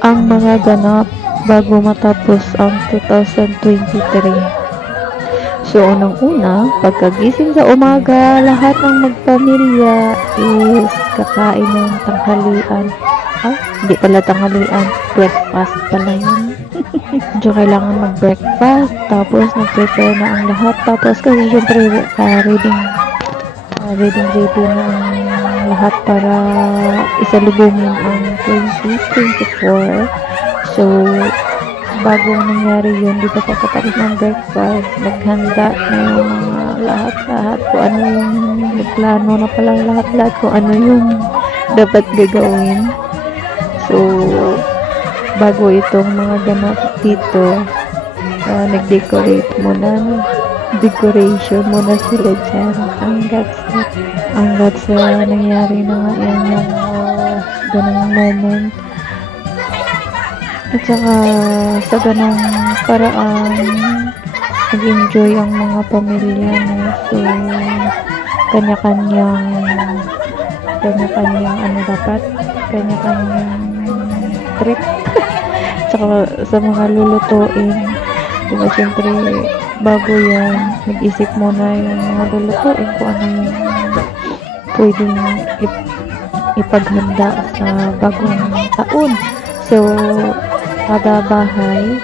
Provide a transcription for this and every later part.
ang mga ganap bago matapos ang 2023. So, unang-una, pagkagising sa umaga, lahat ng magpamilya is kakain ng tanghalian. Ay, hindi pala tanghalian, breakfast pala yun. So, kailangan mag-breakfast, tapos nag-prepare na ang lahat. Tapos, kasi syempre, ready na ang lahat para isalubungin ang 2024. So, bago nangyari yun, di ba pagkatapos ng breakfast, naghanda na yung mga lahat-lahat kung ano yung nagplano na palang lahat-lahat kung ano yung dapat gagawin. So, bago itong mga ganap dito, nag-decorate muna, decoration muna sila dyan hanggat sa nangyari na nga yan yung ganang moment. At saka sa ganang paraan nag-enjoy ang mga pamilya mo. So kanya-kanyang trip. Tsaka sa mga lulutuin, diba syempre bago yan nag-isip muna yung mga lulutuin kung ano yung pwedeng ipaghanda sa bagong taon. So kada bahay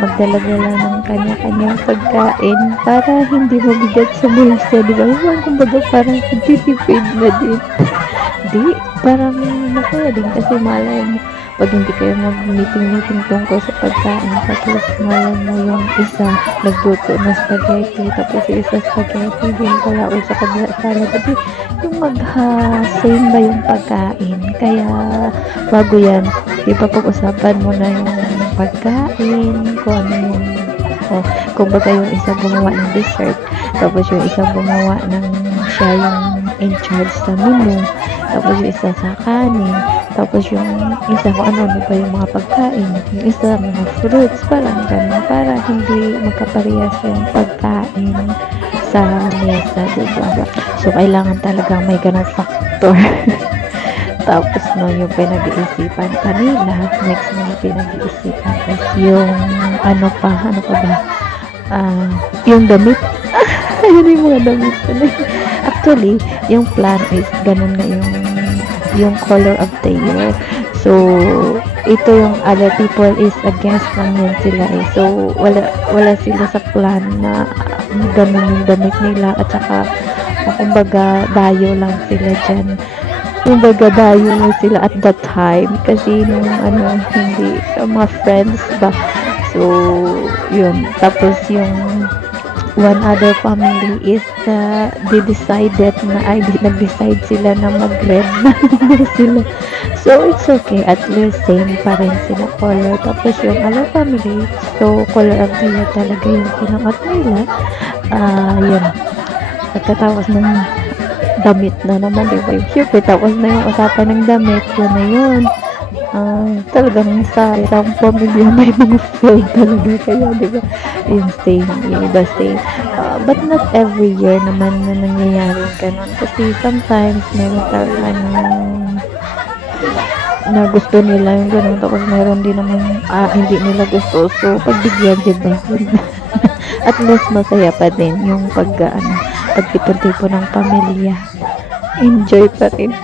magdala-dala ng kanya-kanyang pagkain para hindi mabigat sa bulsa, di ba? Yung kumbaga parang nagtitipid na din. Di, parang masaya din kasi malay mo pag hindi kayo mag-meeting tungkol sa pagkain, tapos malay mo yung isa nagluto na spaghetti, tapos yung isa spaghetti din pala o sa kabila salad, di yung mag-same ba yung pagkain. Kaya bago yan, di ba pag-usapan mo na yung pagkain, kung ano yung kung baga yung isa gumawa ng dessert, tapos yung isa gumawa ng siya yung in charge sa menu, tapos yung isa sa kanin, tapos yung isa kung ano ba yung mga pagkain, yung isa mga fruits, parang ganun, para hindi magkaparehas yung pagkain sa mesa, diba? So kailangan talagang may ganun factor. Tapos no, yung pinag-iisipan kanila, next na pinag-iisipan is yung ano pa ba? Yung damit. Ayun yung mga damit. Actually, yung plan is ganun nga yung color of the year. So, ito yung other people is against lang yun sila eh. So, wala sila sa plan na ganun yung damit nila at saka kumbaga dayo lang sila dyan. Kumbaga dayo lang sila at that time kasi nung hindi mga friends ba. So, yun. Tapos yung one other family is nag-decide sila na mag-red na sila. So, it's okay. At least same pa rin sila color. Tapos yung other family, so color of the year talaga yung pinangat nila. Yun. Pagkatapos ng damit na naman, diba? Siyempre, tapos na yung usapan ng damit, yun na yun. Talagang sa isang pamilya may mga feel talaga kaya, diba? Yung the same. But not every year naman na nangyayari ganun. Kasi sometimes, meron talaga na gusto nila yung ganun. Tapos meron din naman hindi nila gusto. So, pagbigyan, diba? At least masaya pa din yung pagtipon-tipon ng pamilya. Enjoy pa rin.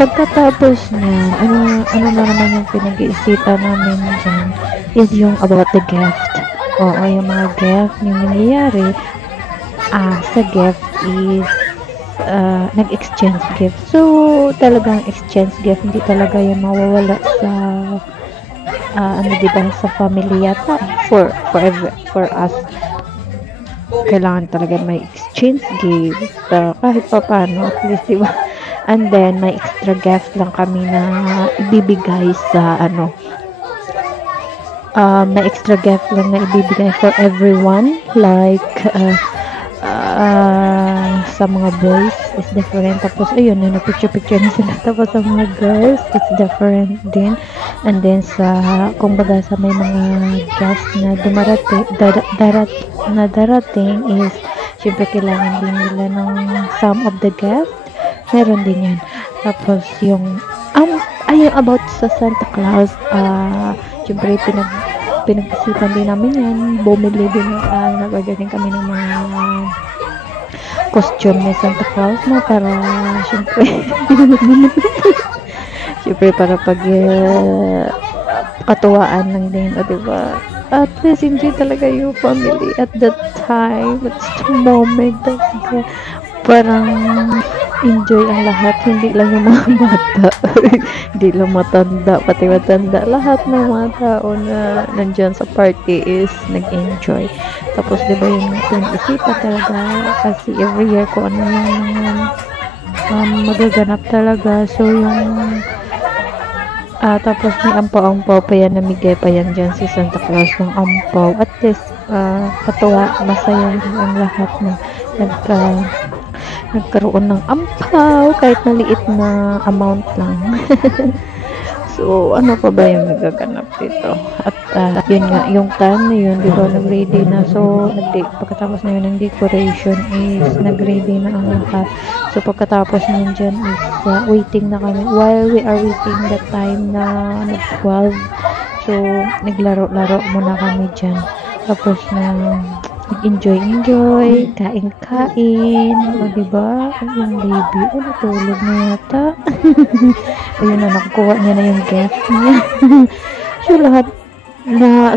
Pagkatapos niyan, ano na naman yung pinag-iisipan namin dyan is yung about the gift. Oo, yung mga gift yung nangyayari sa gift is nag-exchange gift. So, talagang exchange gift, hindi talaga yung mawawala sa diba, sa family yata for us. Kailangan talaga may exchange gift kahit pa paano, at least, diba? And then may extra gift lang kami na ibibigay sa may extra gift lang na ibibigay for everyone, like sa mga boys is different, tapos ayun na picture na sila, tapos sa mga girls it's different din. And then kumbaga sa may mga guests na darating is syempre kailangan din nila ng some of the gift, meron din yan. Tapos yung Ay, about sa Santa Claus, syempre pinag-isipan din namin yan. Bumili din, nag-order din kami ng mga costume ni Santa Claus na para, syempre, syempre para pag katuwaan lang din, o diba? At least enjoy talaga yung family at that time, at the moment talaga. Parang enjoy ang lahat, hindi lang yung mga bata, hindi lang matanda, pati matanda, lahat ng mga tao na nandyan sa party is nag-enjoy. Tapos diba yung pinag-isipan talaga, kasi every year ko ano yung magaganap talaga. So yung tapos may ampaw-ampaw pa yan, namigay pa yan dyan si Santa Claus ng ampaw. At least katuwa, masaya ang lahat na nagkaroon ng ampaw kahit maliit na amount lang. So ano pa ba yung nagaganap dito? At yun nga, yung time na yun, di ba, nag-ready na. So pagkatapos na yun ng decoration is nag-ready na ang lahat. So pagkatapos na dyan is waiting na kami. While we are waiting the time na nag-12, so naglaro-laro muna kami dyan. Tapos na enjoy, kain-kain, o diba? Yung baby, natulog na yata. Ayun na, nakukuha niya na yung guest niya. So, lahat na,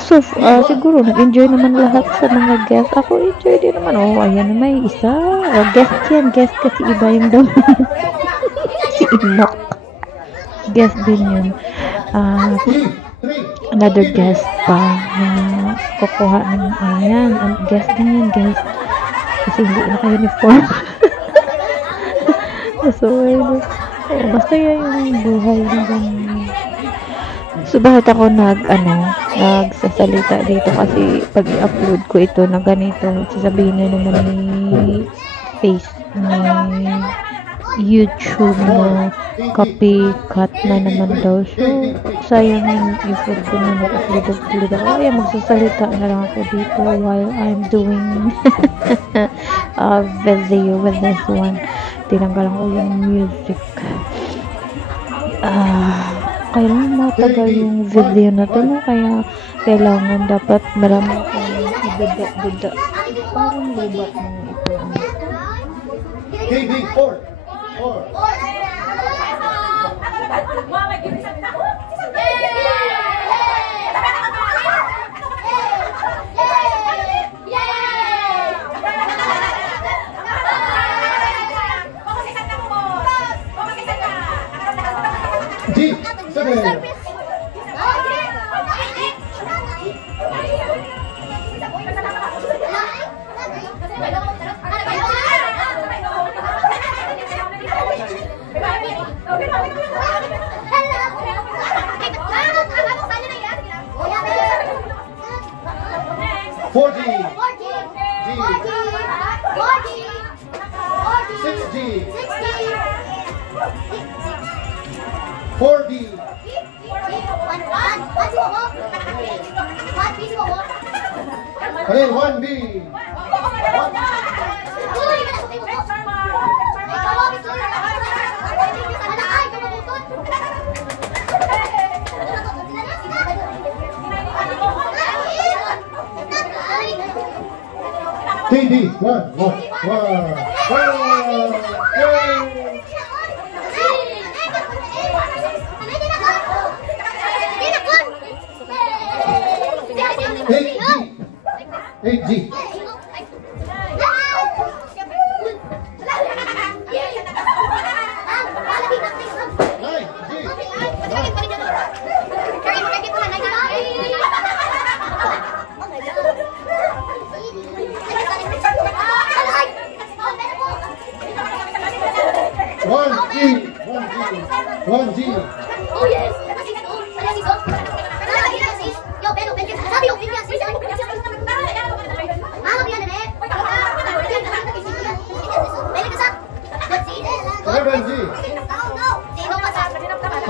siguro, nag-enjoy naman lahat sa mga guest. Ako, enjoy din naman. Oh, ayan na, may isa. Guest yan, guest kasi iba yung dami. Si Inok. Guest din yun. Another guest pa na kukuha ng ayan, guest din yan guys, kasi hindi naka-uniform. So masaya yung buhay na ganyan. So bakit ako nagsasalita dito, kasi pag i-upload ko ito na ganito, sasabihin na naman ni YouTube na copycat na naman daw. So sayang yung effort ko na nag-upload ako. Kaya magsasalita na lang ako dito while I'm doing a video with this one. Tinanggalan ko yung music. Kailangan matagal yung video na to, no? Kaya kailangan dapat marami akong ibada. Parang libat mo ito. KB4 G7 4G 6G 4B Hey, 1B 3D 8G One G. Oh yes.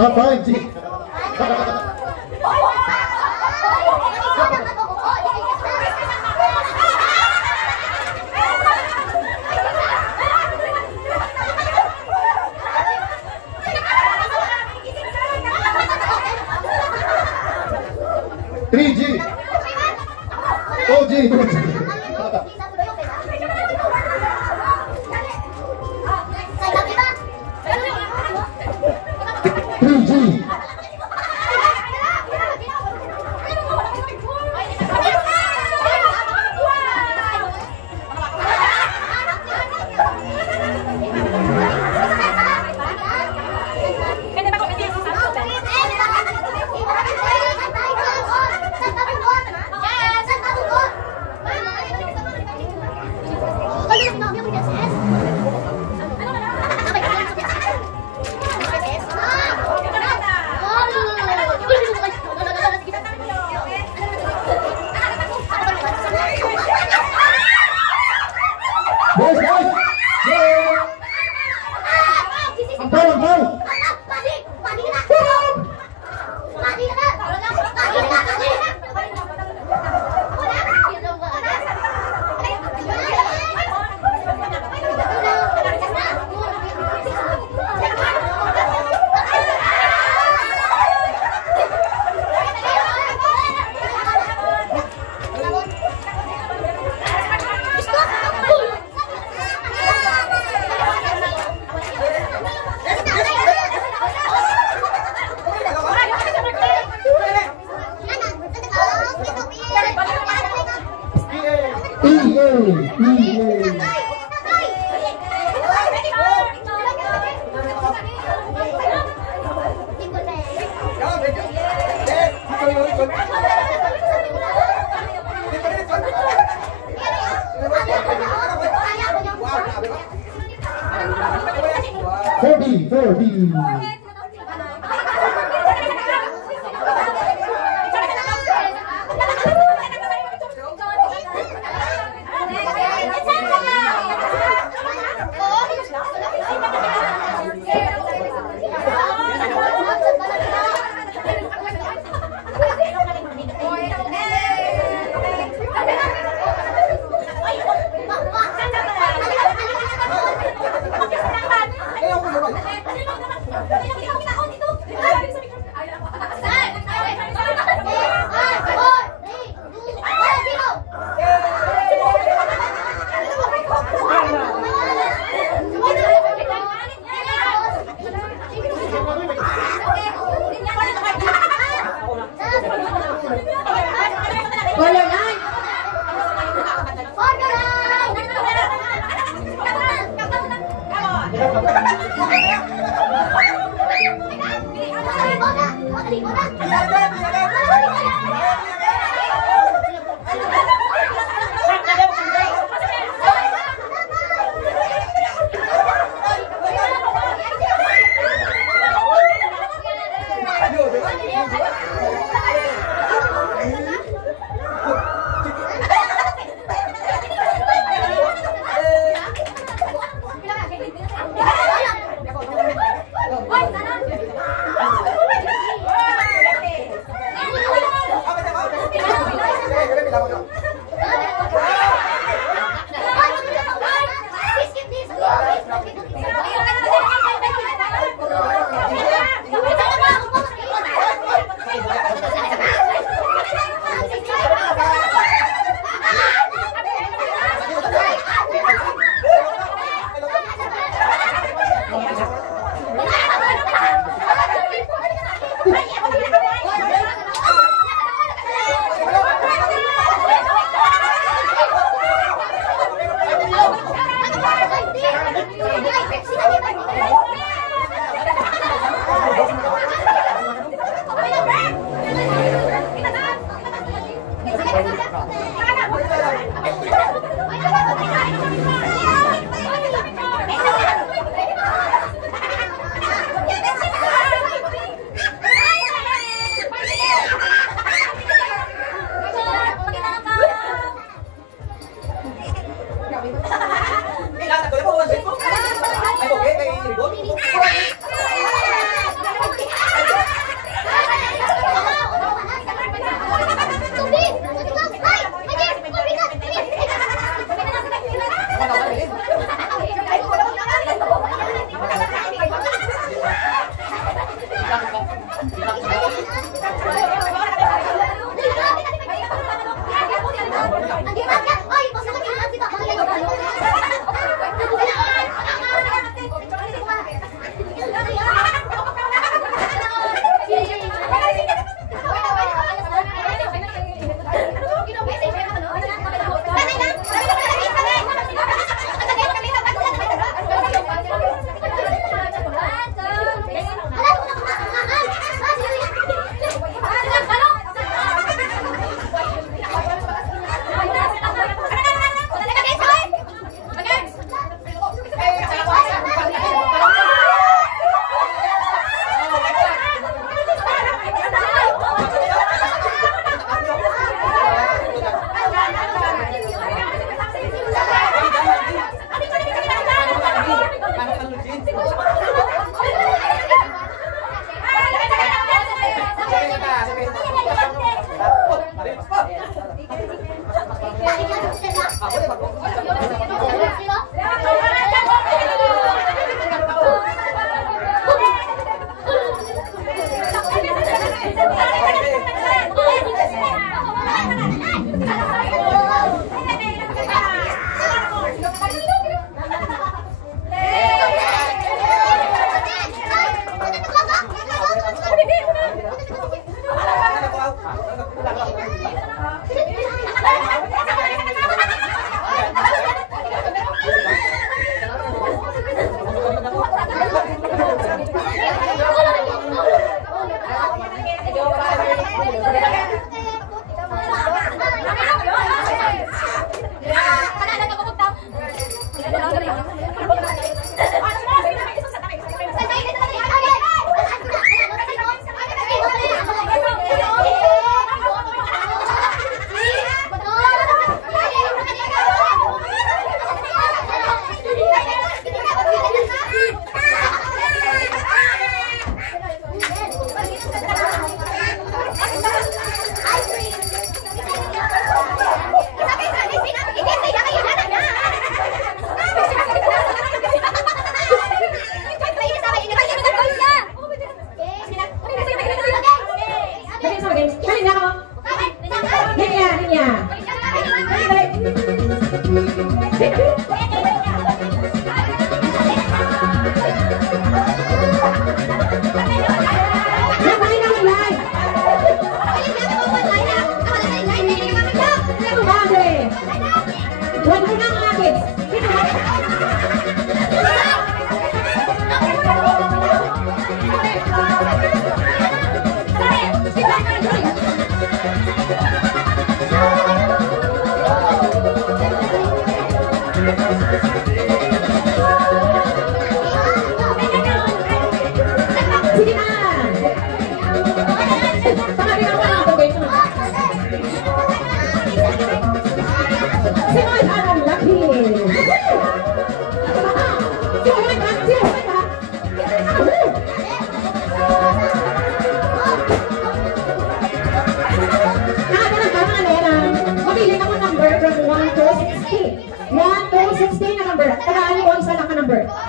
Seven G. 5G. 3G. 4G. 3G. Boys, boys! Ang ball, ang ball!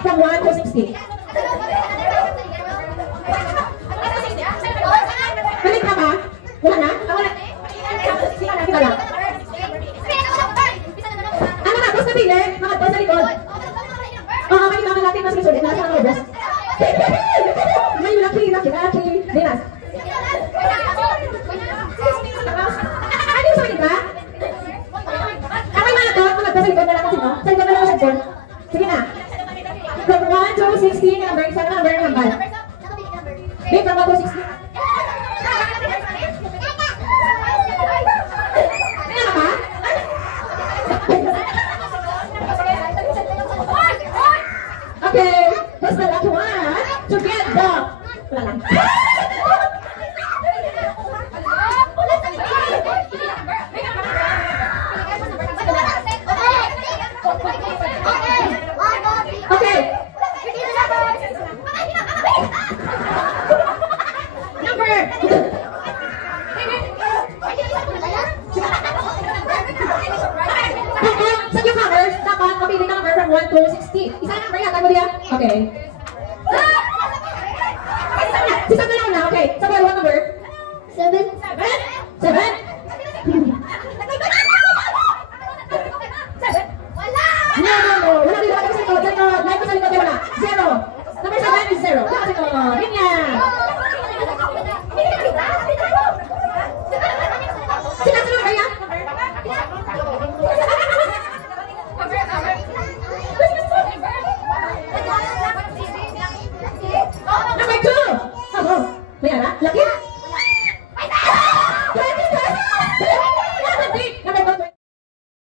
From 1 to 60. Balik na ba? Wala na? Wala. Kita lang. Ano na? Basta pili. Mga to sa likod. Oo, may mga natin mas resulit. Nasa mga boss. May laki. Dinas. Ano yung sa kanila? Kamay mga to. Mga to sa likod na lang kasi no? Sa likod na lang sa likod. Sige na. From 1 to 16, number, isa na number ng hambal. Wait, from 1 to 16. Ano ka? Okay, that's the last one. To get the... Wala lang. Okay. Number. Sa newcomers, dapat mapili ka number from 1 to 60. Isa number yan, tayo mo diyan? Okay. Si Sam na lang na, okay. Sa number? 7. 7?